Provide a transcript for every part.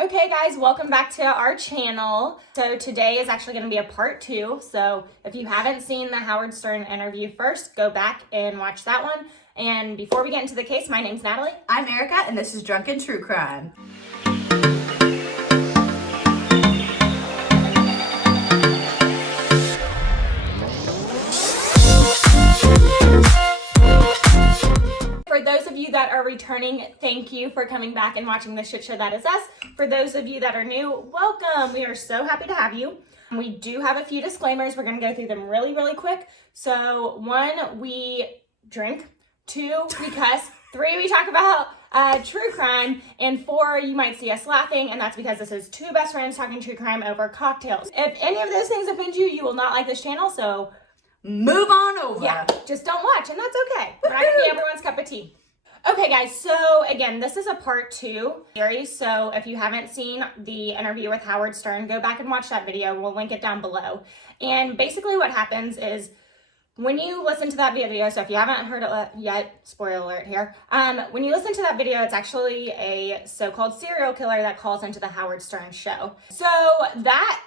Okay guys, welcome back to our channel. So today is actually going to be a part 2. So if you haven't seen the Howard Stern interview first, go back and watch that one. And before we get into the case, my name's Natalie. I'm Erica, and this is Drunken True Crime. For those of you that are returning, thank you for coming back and watching the shit show that is us. For those of you that are new, welcome. We are so happy to have you. We do have a few disclaimers. We're going to go through them really quick. So 1, we drink. 2, we cuss. 3, we talk about true crime. And 4, you might see us laughing, and that's because this is 2 best friends talking true crime over cocktails. If any of those things offend you, you will not like this channel, so move on over. Yeah, just don't watch, and that's okay. We're not gonna be everyone's cup of tea. Okay, guys, so again, this is a part 2 series. So if you haven't seen the interview with Howard Stern, go back and watch that video. We'll link it down below. And basically what happens is when you listen to that video, so if you haven't heard it yet, spoiler alert here, when you listen to that video, it's actually a so-called serial killer that calls into the Howard Stern show. So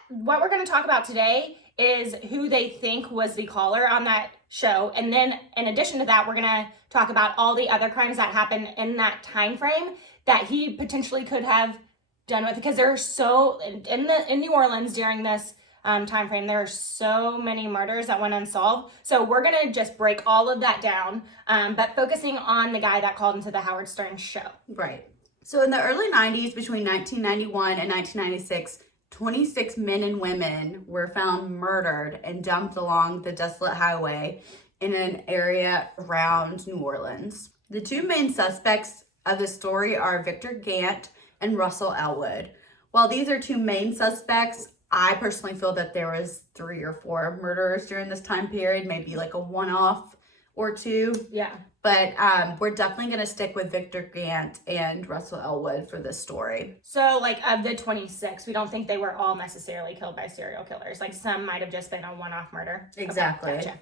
what we're gonna talk about today is who they think was the caller on that show. And then in addition to that, we're gonna talk about all the other crimes that happened in that time frame that he potentially could have done with, because there are so, in New Orleans during this time frame, there are so many murders that went unsolved. So we're gonna just break all of that down, but focusing on the guy that called into the Howard Stern show. Right. So in the early 90s, between 1991 and 1996, 26 men and women were found murdered and dumped along the desolate highway in an area around New Orleans. The 2 main suspects of the story are Victor Gant and Russell Elwood. While these are 2 main suspects, I personally feel that there was 3 or 4 murderers during this time period, maybe like a one-off or 2. Yeah. But we're definitely going to stick with Victor Gant and Russell Elwood for this story. So, like, of the 26, we don't think they were all necessarily killed by serial killers. Like, some might have just been a one-off murder. Exactly. Okay, gotcha.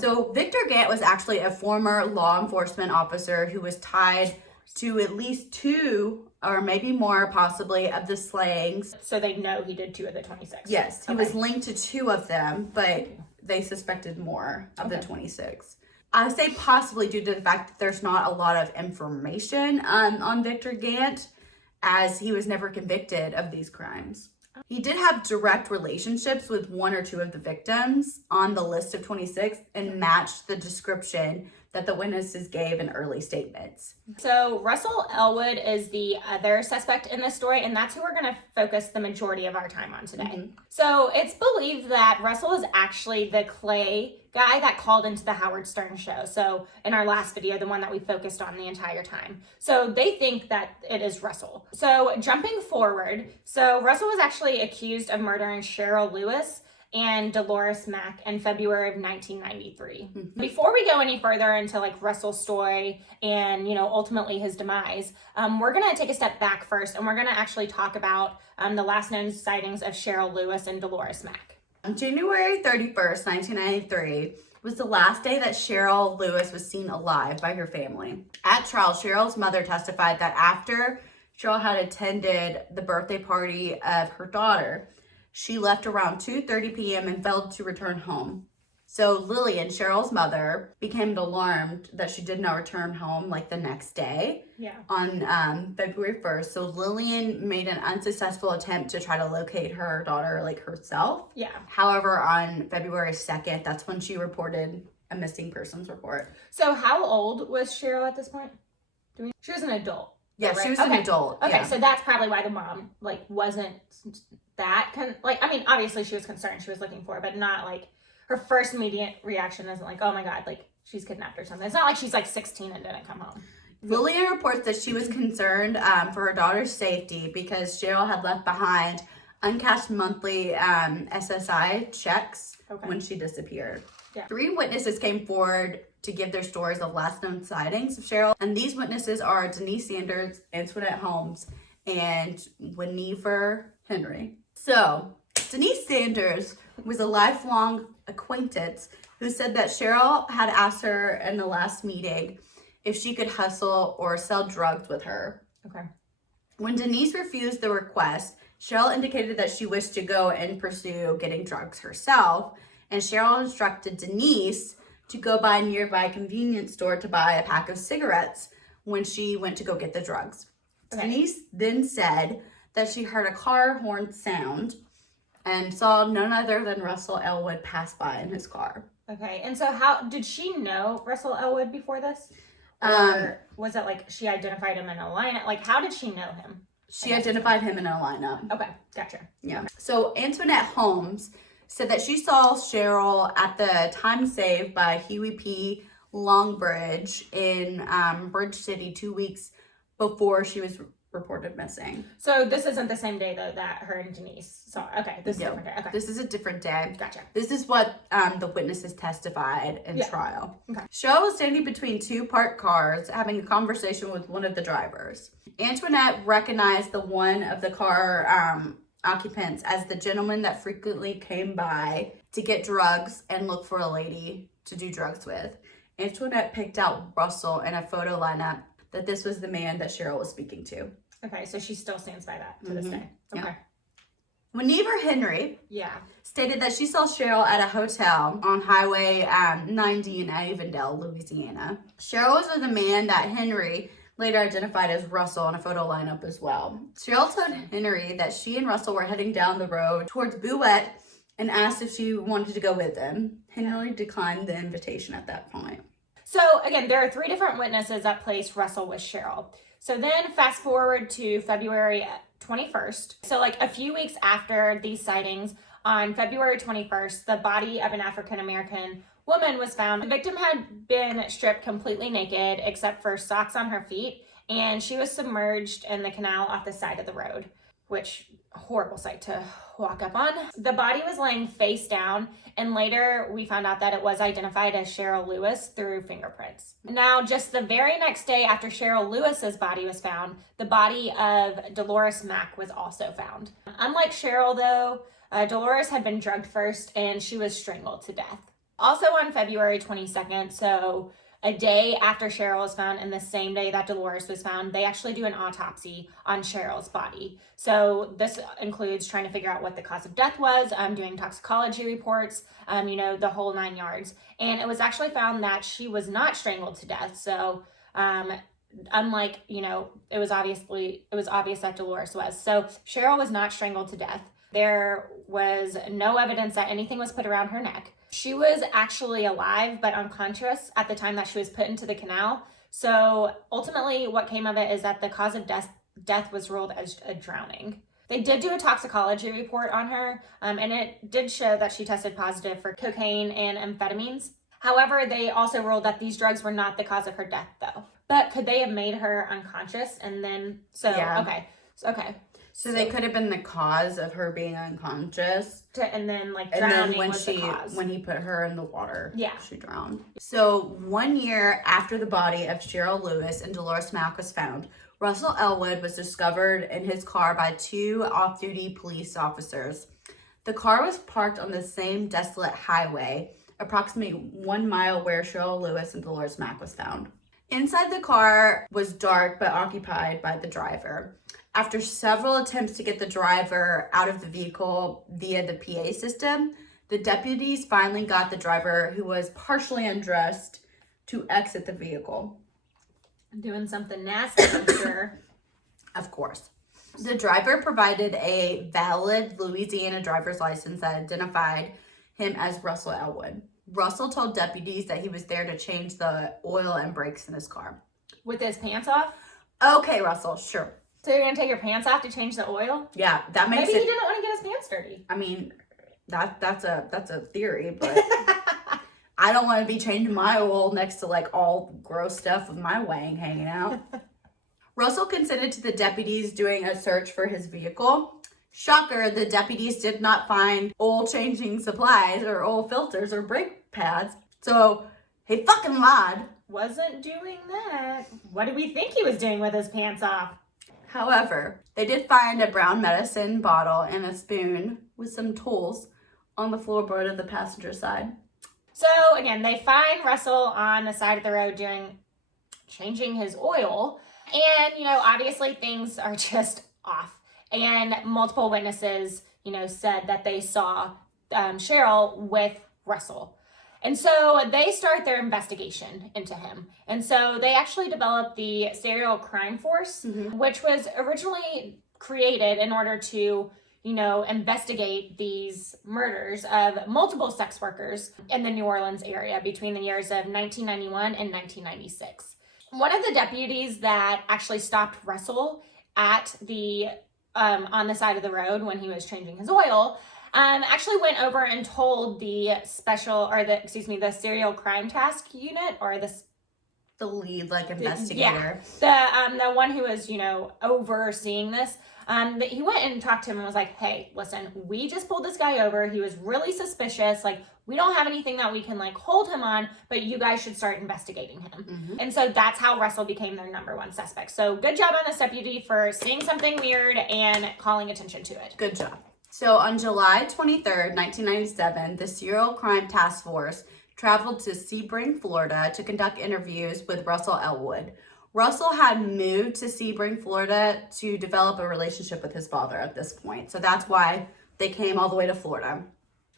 So, Victor Gant was actually a former law enforcement officer who was tied to at least 2 or maybe more, possibly, of the slayings. So they know he did 2 of the 26. Yes, he was linked to 2 of them, but they suspected more of the 26. I say possibly due to the fact that there's not a lot of information on Victor Gant, as he was never convicted of these crimes. He did have direct relationships with 1 or 2 of the victims on the list of 26 and matched the description that the witnesses gave in early statements. So Russell Elwood is the other suspect in this story, and that's who we're going to focus the majority of our time on today. Mm-hmm. So it's believed that Russell is actually the Clay guy that called into the Howard Stern show. So in our last video, the one that we focused on the entire time. So they think that it is Russell. So jumping forward, so Russell was actually accused of murdering Cheryl Lewis and Dolores Mack in February of 1993. Mm-hmm. Before we go any further into like Russell's story and, ultimately his demise, we're gonna take a step back first, and we're gonna actually talk about the last known sightings of Cheryl Lewis and Dolores Mack. January 31st, 1993 was the last day that Cheryl Lewis was seen alive by her family. At trial, Cheryl's mother testified that after Cheryl had attended the birthday party of her daughter, she left around 2:30 p.m. and failed to return home. So Lillian, Cheryl's mother, became alarmed that she did not return home like the next day. Yeah. On February 1st. So Lillian made an unsuccessful attempt to try to locate her daughter like herself. Yeah. However, on February 2nd, that's when she reported a missing persons report. So how old was Cheryl at this point? She was an adult. Yeah, right? She was an adult. Okay, yeah. So that's probably why the mom wasn't that obviously she was concerned, she was looking for her, but not like her first immediate reaction isn't like, oh my god, like she's kidnapped or something. It's not like she's like 16 and didn't come home. Lillian reports that she was concerned for her daughter's safety because Cheryl had left behind uncashed monthly SSI checks when she disappeared. Yeah. 3 witnesses came forward to give their stories of last known sightings of Cheryl, and these witnesses are Denise Sanders, Antoinette Holmes, and Winifred Henry. So, Denise Sanders was a lifelong acquaintance who said that Cheryl had asked her in the last meeting if she could hustle or sell drugs with her. Okay. When Denise refused the request, Sheryl indicated that she wished to go and pursue getting drugs herself, and Sheryl instructed Denise to go by a nearby convenience store to buy a pack of cigarettes when she went to go get the drugs. Okay. Denise then said that she heard a car horn sound and saw none other than Russell Elwood pass by in his car. Okay, and so how did she know Russell Elwood before this? Or was it like she identified him in a lineup? Like, how did she know him? She identified him in a lineup. Okay, gotcha. Yeah. Okay. So Antoinette Holmes said that she saw Sheryl at the time saved by Huey P. Longbridge in Bridge City 2 weeks before she was reported missing. So this isn't the same day though that her and Denise saw. Okay, this is a different day. Okay. This is a different day. Gotcha. This is what the witnesses testified in trial. Okay. Sheryl was standing between two parked cars having a conversation with one of the drivers. Antoinette recognized the one of the car occupants as the gentleman that frequently came by to get drugs and look for a lady to do drugs with. Antoinette picked out Russell in a photo lineup that this was the man that Sheryl was speaking to. Okay, so she still stands by that to this day. Okay. Yeah. Wenever Henry stated that she saw Sheryl at a hotel on Highway 90 in Avondale, Louisiana. Sheryl was with a man that Henry later identified as Russell in a photo lineup as well. Sheryl told Henry that she and Russell were heading down the road towards Bouette and asked if she wanted to go with them. Henry declined the invitation at that point. So again, there are 3 different witnesses that placed Russell with Sheryl. So then fast forward to February 21st. So like a few weeks after these sightings, on February 21st, the body of an African-American woman was found. The victim had been stripped completely naked except for socks on her feet, and she was submerged in the canal off the side of the road, which horrible sight to walk up on. The body was laying face down, and later we found out that it was identified as Sheryl Lewis through fingerprints. Now, just the very next day after Sheryl Lewis's body was found, the body of Dolores Mack was also found. Unlike Sheryl though, Dolores had been drugged first and she was strangled to death. Also on February 22nd, so a day after Sheryl was found and the same day that Dolores was found, they actually do an autopsy on Cheryl's body. So this includes trying to figure out what the cause of death was, doing toxicology reports, the whole 9 yards. And it was actually found that she was not strangled to death. So unlike, it was obvious that Dolores was. So Sheryl was not strangled to death. There was no evidence that anything was put around her neck. She was actually alive but unconscious at the time that she was put into the canal. So ultimately what came of it is that the cause of death was ruled as a drowning. They did do a toxicology report on her, and it did show that she tested positive for cocaine and amphetamines. However, they also ruled that these drugs were not the cause of her death though. But could they have made her unconscious and then, okay. So they could have been the cause of her being unconscious. And then drowning was the cause. When he put her in the water, yeah, she drowned. So 1 year after the body of Sheryl Lewis and Dolores Mack was found, Russell Elwood was discovered in his car by 2 off-duty police officers. The car was parked on the same desolate highway, approximately 1 mile where Sheryl Lewis and Dolores Mack was found. Inside the car was dark but occupied by the driver. After several attempts to get the driver out of the vehicle via the PA system, the deputies finally got the driver, who was partially undressed, to exit the vehicle. Doing something nasty, I'm sure. Of course. The driver provided a valid Louisiana driver's license that identified him as Russell Elwood. Russell told deputies that he was there to change the oil and brakes in his car. With his pants off? Okay, Russell, sure. So you're gonna take your pants off to change the oil? Yeah, that makes Maybe he didn't want to get his pants dirty. I mean, that's a theory, but I don't want to be changing my oil next to all gross stuff with my wang hanging out. Russell consented to the deputies doing a search for his vehicle. Shocker, the deputies did not find oil changing supplies or oil filters or brake pads. So he fucking lied. Wasn't doing that. What did we think he was doing with his pants off? However, they did find a brown medicine bottle and a spoon with some tools on the floorboard of the passenger side. So again, they find Russell on the side of the road changing his oil. And, obviously things are just off. And multiple witnesses, said that they saw Sheryl with Russell. And so they start their investigation into him. And so they actually developed the Serial Crime Force, which was originally created in order to, investigate these murders of multiple sex workers in the New Orleans area between the years of 1991 and 1996. One of the deputies that actually stopped Russell at the on the side of the road when he was changing his oil actually went over and told the Serial Crime Task Unit, or the lead investigator. The one who was, overseeing this. He went and talked to him and was like, hey, listen, we just pulled this guy over. He was really suspicious. We don't have anything that we can hold him on, but you guys should start investigating him. And so that's how Russell became their number one suspect. So good job on this deputy for seeing something weird and calling attention to it. Good job. So on July 23rd, 1997, the Serial Crime Task Force traveled to Sebring, Florida to conduct interviews with Russell Elwood. Russell had moved to Sebring, Florida to develop a relationship with his father at this point. So that's why they came all the way to Florida.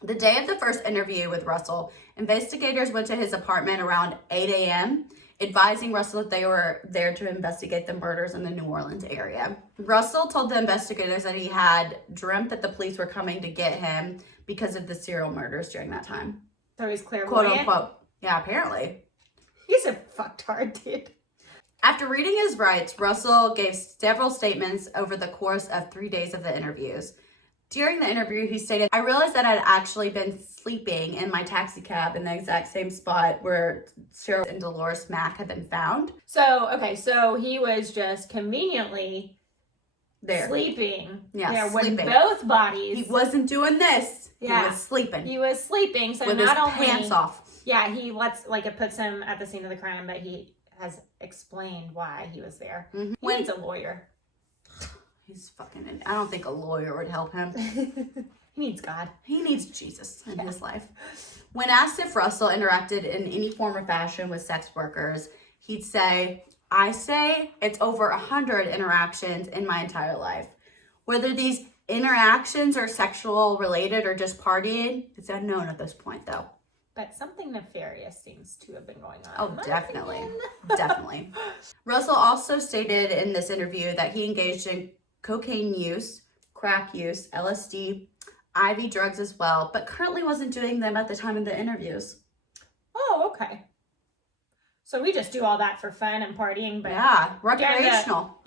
The day of the first interview with Russell, investigators went to his apartment around 8 a.m., advising Russell that they were there to investigate the murders in the New Orleans area. Russell told the investigators that he had dreamt that the police were coming to get him because of the serial murders during that time. So he's clairvoyant? Quote unquote. Yeah, apparently. He's a fucktard, dude. After reading his rights, Russell gave several statements over the course of 3 days of the interviews. During the interview, he stated, I realized that I'd actually been sleeping in my taxi cab in the exact same spot where Sheryl and Dolores Mack had been found. So he was just conveniently there. Sleeping. Yeah, there sleeping. When both bodies. He wasn't doing this. Yeah. He was sleeping. He was sleeping, so with not his only pants off. Yeah, he it puts him at the scene of the crime, but he has explained why he was there. He needs a lawyer. He's fucking... I don't think a lawyer would help him. He needs God. He needs Jesus in his life. When asked if Russell interacted in any form or fashion with sex workers, he'd say, I say it's over 100 interactions in my entire life. Whether these interactions are sexual related or just partying, it's unknown at this point, though. But something nefarious seems to have been going on. Oh, definitely. Definitely. Russell also stated in this interview that he engaged in cocaine use, crack use, LSD, IV drugs as well, but currently wasn't doing them at the time of the interviews. Oh, okay. So we just do all that for fun and partying, but yeah, recreational.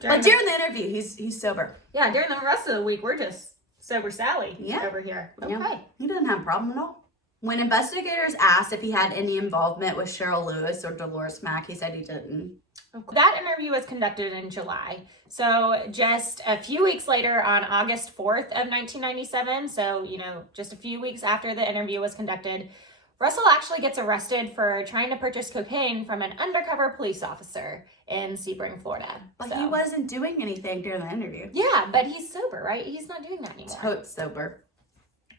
During the interview, he's sober. Yeah, during the rest of the week, we're just sober Sally over here. Okay. Yeah. He doesn't have a problem at all. When investigators asked if he had any involvement with Sheryl Lewis or Dolores Mack, he said he didn't. Okay. That interview was conducted in July. So just a few weeks later, on August 4th of 1997, so, just a few weeks after the interview was conducted, Russell actually gets arrested for trying to purchase cocaine from an undercover police officer in Sebring, Florida. But he wasn't doing anything during the interview. Yeah, but he's sober, right? He's not doing that anymore. Totes sober.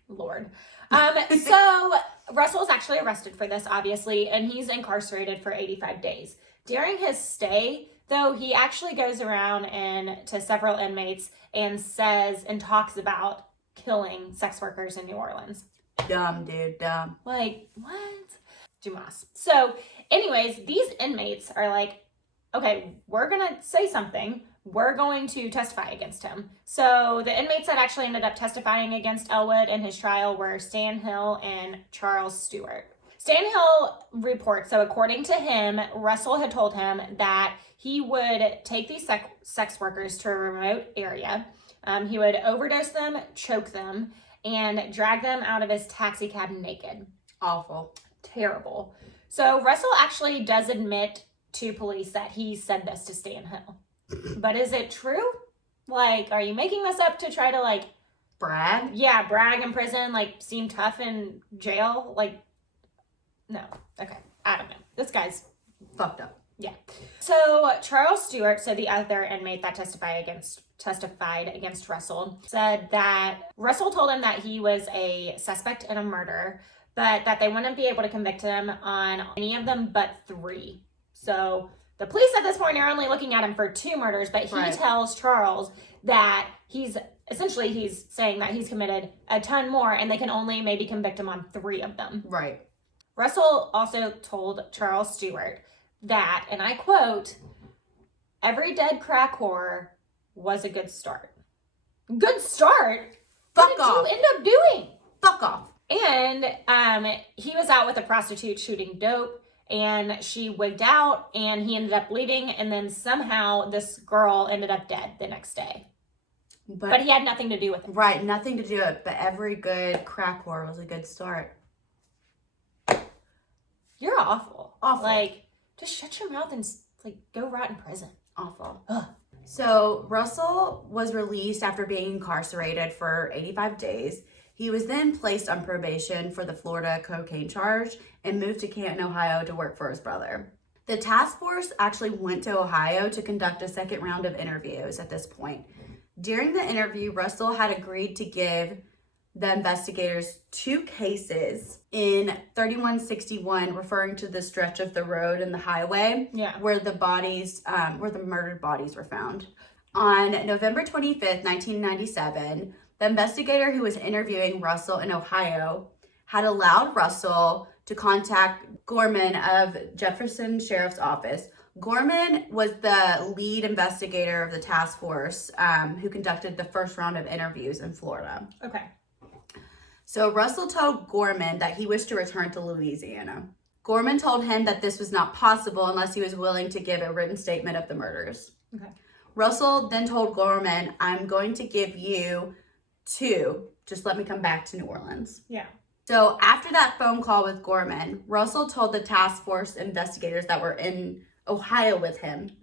Lord. So Russell's actually arrested for this, obviously, and he's incarcerated for 85 days. During his stay, though, he actually goes around to several inmates and says and talks about killing sex workers in New Orleans. Dumb, dude, dumb. Like, what? Dumas. So, anyways, these inmates are like, okay, we're going to say something. We're going to testify against him. So the inmates that actually ended up testifying against Elwood in his trial were Stan Hill and Charles Stewart. Stan Hill reports, so according to him, Russell had told him that he would take these sex workers to a remote area. He would overdose them, choke them, and drag them out of his taxi cab naked. Awful. Terrible. So Russell actually does admit to police that he said this to Stan Hill. But is it true? Like, are you making this up to try to, brag? Yeah, brag in prison, seem tough in jail? No. Okay, I don't know. This guy's fucked up. Yeah. So Charles Stewart, so the other inmate that testified against Russell, said that Russell told him that he was a suspect in a murder, but that they wouldn't be able to convict him on any of them but 3. So The police at this point are only looking at him for 2 murders, but he tells Charles that he's saying that he's committed a ton more and they can only maybe convict him on 3 of them. Right. Russell also told Charles Stewart that, and I quote, "Every dead crack whore was a good start." Good start? Fuck off. What did you end up doing? Fuck off. And he was out with a prostitute shooting dope, and she wigged out, and he ended up leaving, and then somehow this girl ended up dead the next day. But he had nothing to do with it. Right, nothing to do with it, but every good crack whore was a good start. You're awful. Awful. Like, just shut your mouth and, like, go rot in prison. Awful. Ugh. So, Russell was released after being incarcerated for 85 days. He was then placed on probation for the Florida cocaine charge and moved to Canton, Ohio to work for his brother. The task force actually went to Ohio to conduct a second round of interviews at this point. During the interview, Russell had agreed to give the investigators 2 cases in 3161, referring to the stretch of the road and the highway where the bodies, where the murdered bodies were found. On November 25th, 1997, the investigator who was interviewing Russell in Ohio had allowed Russell to contact Gorman of Jefferson Sheriff's Office. Gorman was the lead investigator of the task force who conducted the first round of interviews in Florida. Okay. So Russell told Gorman that he wished to return to Louisiana. Gorman told him that this was not possible unless he was willing to give a written statement of the murders. Okay. Russell then told Gorman, "I'm going to give you 2. Just let me come back to New Orleans." Yeah. So after that phone call with Gorman, Russell told the task force investigators that were in Ohio with him,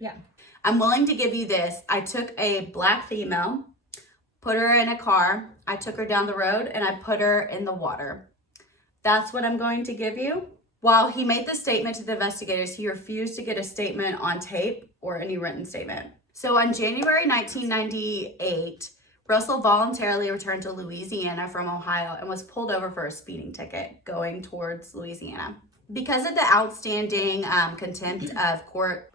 "I'm willing to give you this. I took a black female, put her in a car, I took her down the road, and I put her in the water. That's what I'm going to give you." While he made the statement to the investigators, he refused to get a statement on tape or any written statement. So on January 1998, Russell voluntarily returned to Louisiana from Ohio and was pulled over for a speeding ticket going towards Louisiana. Because of the outstanding contempt of court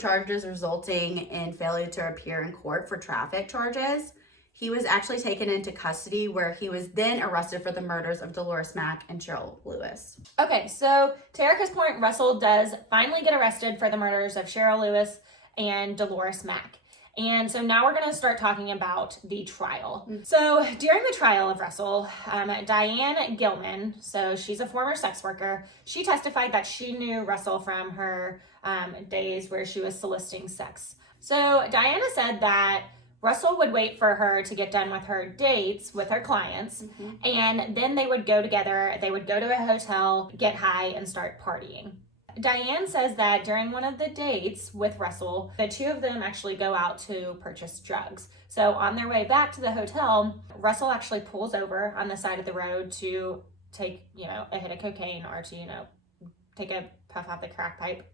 charges resulting in failure to appear in court for traffic charges, he was actually taken into custody where he was then arrested for the murders of Dolores Mack and Cheryl Lewis. Okay, so to Erica's point, Russell does finally get arrested for the murders of Sheryl Lewis and Dolores Mack. And so now we're going to start talking about the trial. So during the trial of Russell, Diane Gilman, so she's a former sex worker, she testified that she knew Russell from her days where she was soliciting sex. So Diana said that Russell would wait for her to get done with her dates with her clients, and then they would go together, they would go to a hotel, get high, and start partying. Diane says that during one of the dates with Russell, the 2 of them actually go out to purchase drugs. So on their way back to the hotel, Russell actually pulls over on the side of the road to take, a hit of cocaine or to, take a puff out the crack pipe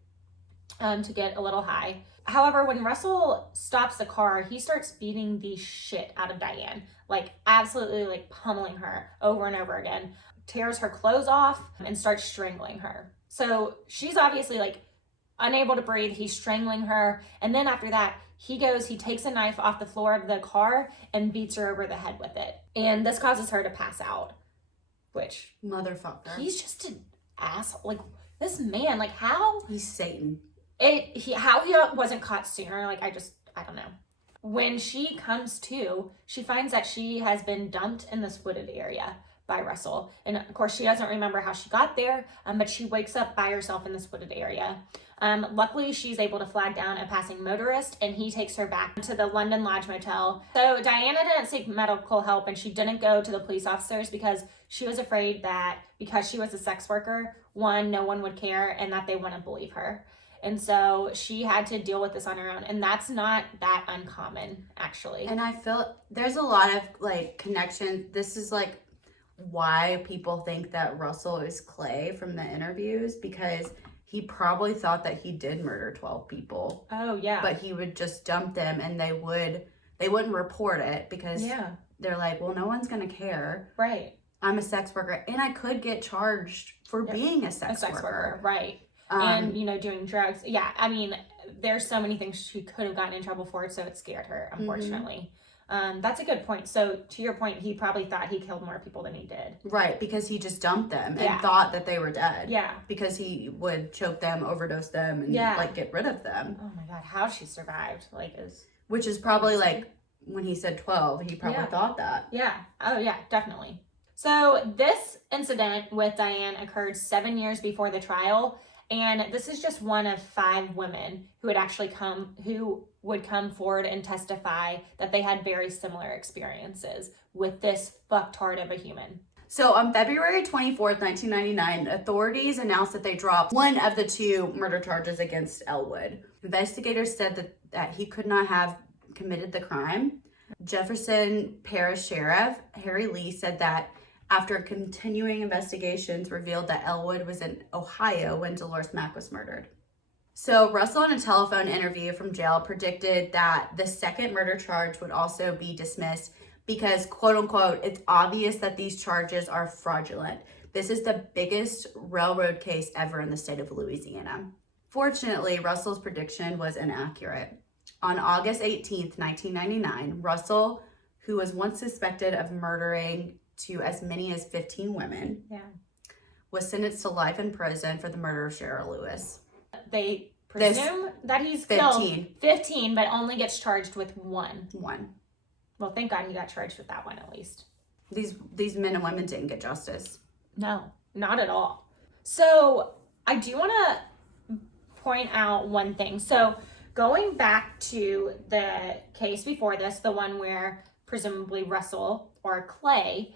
to get a little high. However, when Russell stops the car, he starts beating the shit out of Diane, like absolutely like pummeling her over and over again, tears her clothes off and starts strangling her. So she's obviously like unable to breathe. He's strangling her. And then after that, he takes a knife off the floor of the car and beats her over the head with it. And this causes her to pass out, which motherfucker. He's just an asshole. Like this man, like how? He's Satan. How he wasn't caught sooner. Like I don't know. When she comes to, she finds that she has been dumped in this wooded area by Russell. And of course, she doesn't remember how she got there, but she wakes up by herself in this wooded area. Luckily, she's able to flag down a passing motorist, and he takes her back to the London Lodge Motel. So Diana didn't seek medical help, and she didn't go to the police officers because she was afraid that because she was a sex worker, no one would care and that they wouldn't believe her. And so she had to deal with this on her own. And that's not that uncommon, actually. And I feel there's a lot of like connection. This is like why people think that Russell is Clay from the interviews, because he probably thought that he did murder 12 people. Oh yeah. But he would just dump them and they wouldn't report it because they're like, well, no one's gonna care. Right. I'm a sex worker and I could get charged for being a sex worker. Right. and, you know, doing drugs. Yeah, I mean, there's so many things she could have gotten in trouble for, so it scared her, unfortunately. That's a good point. So, to your point, he probably thought he killed more people than he did. Right, because he just dumped them and thought that they were dead. Yeah. Because he would choke them, overdose them, and, like, get rid of them. Oh, my God. How she survived, like, is... Which is probably, like, when he said 12, he probably thought that. Yeah. Oh, yeah, definitely. So, this incident with Diane occurred 7 years before the trial, and this is just one of 5 women who would come forward and testify that they had very similar experiences with this fucktard of a human. So on February 24th, 1999, authorities announced that they dropped one of the 2 murder charges against Elwood. Investigators said that he could not have committed the crime. Jefferson Parish Sheriff Harry Lee said that after continuing investigations revealed that Elwood was in Ohio when Dolores Mack was murdered. So Russell, in a telephone interview from jail, predicted that the second murder charge would also be dismissed because, quote unquote, it's obvious that these charges are fraudulent. This is the biggest railroad case ever in the state of Louisiana. Fortunately, Russell's prediction was inaccurate. On August 18th, 1999, Russell, who was once suspected of murdering to as many as 15 women, was sentenced to life in prison for the murder of Cheryl Lewis. They presume that he's 15. Killed 15, but only gets charged with 1. Well, thank God he got charged with that one at least. These men and women didn't get justice. No, not at all. So I do want to point out one thing. So going back to the case before this, the one where presumably Russell or Clay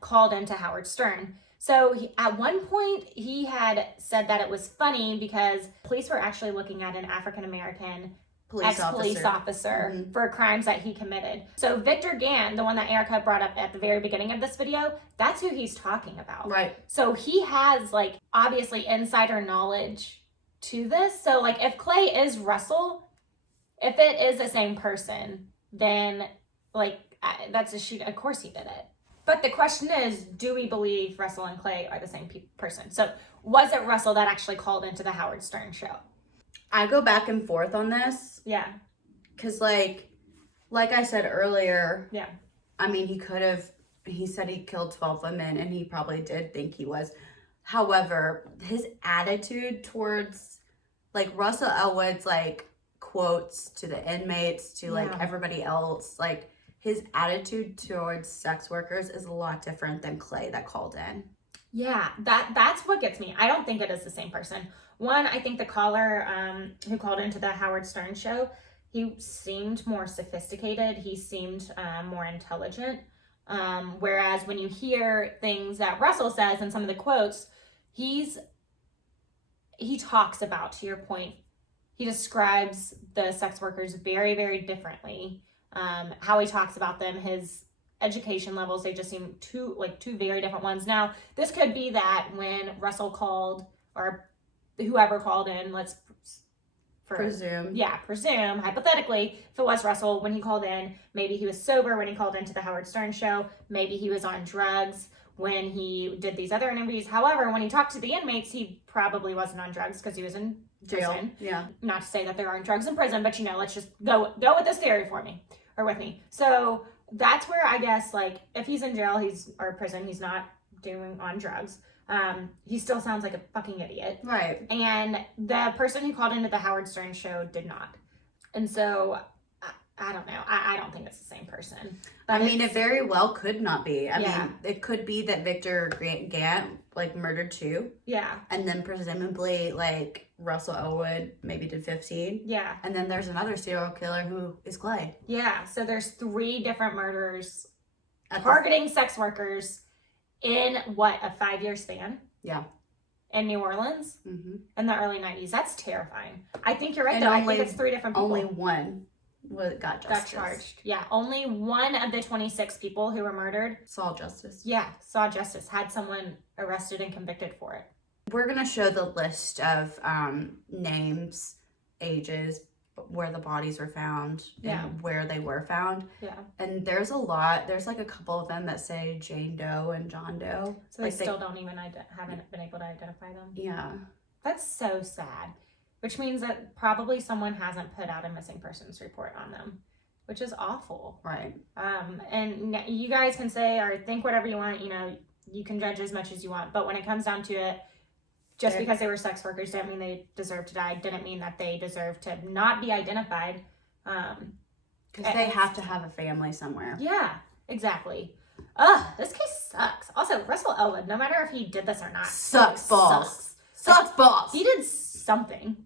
called into Howard Stern. So at one point he had said that it was funny because police were actually looking at an African-American ex-police officer for crimes that he committed. So Victor Gann, the one that Erica brought up at the very beginning of this video, that's who he's talking about. Right. So he has, like, obviously insider knowledge to this. So, like, if Clay is Russell, if it is the same person, then, like, that's a shoot. Of course he did it. But the question is, do we believe Russell and Clay are the same person? So was it Russell that actually called into the Howard Stern show? I go back and forth on this. Yeah. Because, like I said earlier, yeah. I mean, he said he killed 12 women, and he probably did think he was. However, his attitude towards, like, Russell Elwood's, like, quotes to the inmates, to, like, everybody else, like, his attitude towards sex workers is a lot different than Clay that called in. Yeah, that's what gets me. I don't think it is the same person. One, I think the caller who called into the Howard Stern show, he seemed more sophisticated. He seemed more intelligent. Whereas when you hear things that Russell says in some of the quotes, he talks about, to your point, he describes the sex workers very, very differently. How he talks about them, his education levels, they just seem two very different ones. Now, this could be that when Russell called, or whoever called in, presume, hypothetically, if it was Russell, when he called in, maybe he was sober when he called into the Howard Stern show, maybe he was on drugs when he did these other interviews. However, when he talked to the inmates, he probably wasn't on drugs because he was in prison. Yeah. Not to say that there aren't drugs in prison, but, let's just go with this theory with me. So that's where I guess, like, if he's in jail, or prison, he's not doing on drugs. He still sounds like a fucking idiot. Right. And the person who called into the Howard Stern show did not. And so I don't know. I don't think it's the same person. But I mean, it very well could not be. I mean, it could be that Victor Gann, like, murdered 2. Yeah. And then presumably, like, Russell Elwood maybe did 15. Yeah. And then there's another serial killer who is Clay. Yeah. So there's 3 different murders targeting sex workers in, a 5-year span? Yeah. In New Orleans? In the early 90s. That's terrifying. I think you're right, though. I think it's 3 different people. Only one got justice. Got charged. Yeah. Only one of the 26 people who were murdered saw justice. Yeah. Saw justice. Had someone arrested and convicted for it. We're going to show the list of names, ages, where the bodies were found, and where they were found. Yeah. And there's a lot. There's, like, a couple of them that say Jane Doe and John Doe. So they still haven't been able to identify them? Yeah. That's so sad. Which means that probably someone hasn't put out a missing persons report on them, which is awful. Right. And you guys can say or think whatever you want, you know, you can judge as much as you want. But when it comes down to it, just because they were sex workers didn't mean they deserved to die, didn't mean that they deserved to not be identified. Because they have to have a family somewhere. Yeah, exactly. This case sucks. Also, Russell Elwood, no matter if he did this or not, sucks balls. Sucks balls. He did something.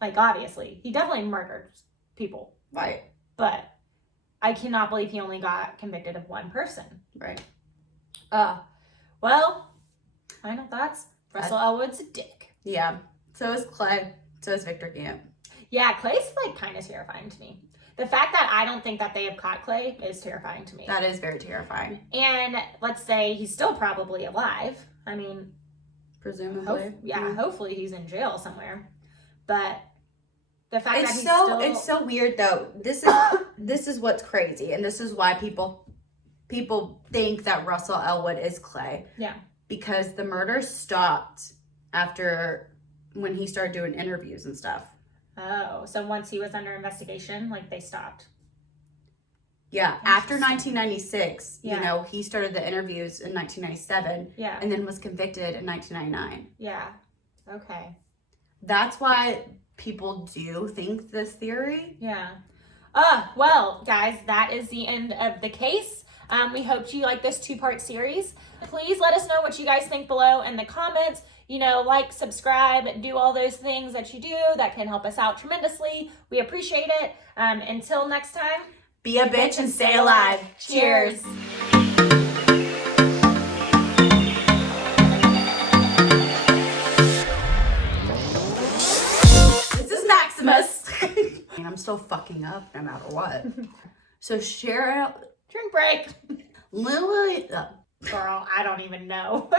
Like, obviously. He definitely murdered people. Right. But I cannot believe he only got convicted of one person. Right. Well, final thoughts. Russell Elwood's a dick. Yeah. So is Clay. So is Victor Gant. Yeah, Clay's like kind of terrifying to me. The fact that I don't think that they have caught Clay is terrifying to me. That is very terrifying. And let's say he's still probably alive. I mean, presumably. Hopefully he's in jail somewhere. But the fact that he's it's so weird though. This is what's crazy, and this is why people think that Russell Elwood is Clay. Yeah. Because the murder stopped after when he started doing interviews and stuff. Oh, so once he was under investigation, like they stopped. Yeah, after 1996, you know, he started the interviews in 1997. Yeah. And then was convicted in 1999. Yeah. Okay. That's why people do think this theory. Yeah. Well, guys, that is the end of the case. We hope you like this 2-part series. Please let us know what you guys think below in the comments. You know, like, subscribe, do all those things that you do that can help us out tremendously. We appreciate it. Until next time, be a bitch and stay alive. Cheers. This is Maximus. And I'm still fucking up no matter what. So Sheryl. Drink break. Lily. Girl, I don't even know.